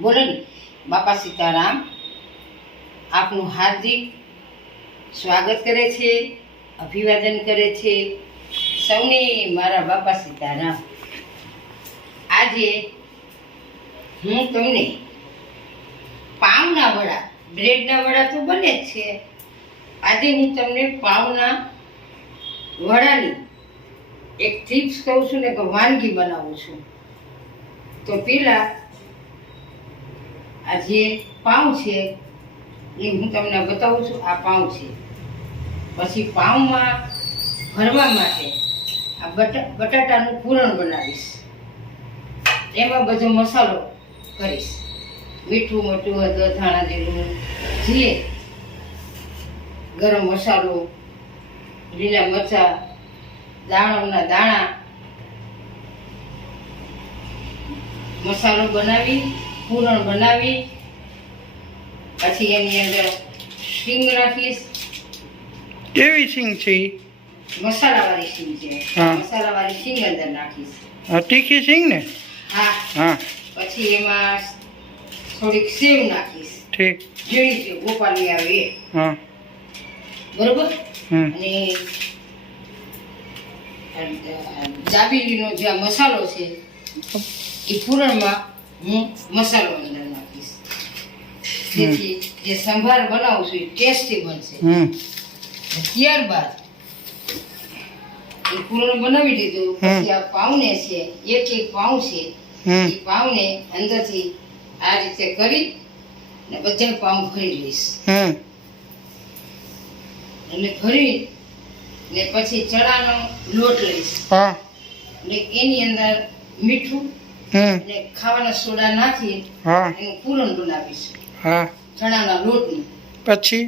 બોલો ને. બાપા સીતારામ આપનું હાર્દિક સ્વાગત કરે છે, અભિવાદન કરે છે. સૌને મારા બાપા સીતારામ. આજે હું તમને પાવના વડા, બ્રેડના વડા તો બને જ છે. આજે હું તમને પાવના વડાની એક ટિપ્સ કહું છું ને કે વાનગી બનાવું છું. તો પેલા આ જે પાઉં છે એ હું તમને બતાવું છું. આ પાઉં છે. પછી પાઉંમાં ભરવા માટે આ બટાટાનું પૂરણ બનાવીશ. એમાં બધો મસાલો કરીશ. મીઠું મોટું હળદર ધાણા જીરું જીરે, ગરમ મસાલો, લીલા મરચા, દાણાના દાણા, મસાલો બનાવી પૂરણ બનાવી પછી એની અંદર સિંગ નાખીશ. કેવી સિંગ છે? મસાલાવાળી સિંગ છે. હા. મસાલાવાળી સિંગ અંદર નાખીશ. તીખી સિંગ ને? હા. હા, પછી એમાં થોડીક સેવ નાખીશ. ઠીક. ઝીણી સેવ ગોપાલી આવે એ. હા. બરોબર. હમ. અને દાબેલીનો જે આ મસાલો છે એ પૂરણમાં હું મસાલો અંદર નાખીશ, જેથી જે સંભાર બનાવું છું એ ટેસ્ટી બનશે. ત્યારબાદ એ પૂરણ બનાવી દીધું. પછી આ પાઉને છે, એક એક પાઉં છે, એ પાઉને અંદરથી આ રીતે કરી ને બધા પાઉં ભરી લઈશ. અને ભરી ને પછી ચણાનો લોટ લઈશ. ને એની અંદર મીઠું ને ખાવાના સોડા નાખી એનું પૂરણ બનાવીશ ચણાના લોટનું. પછી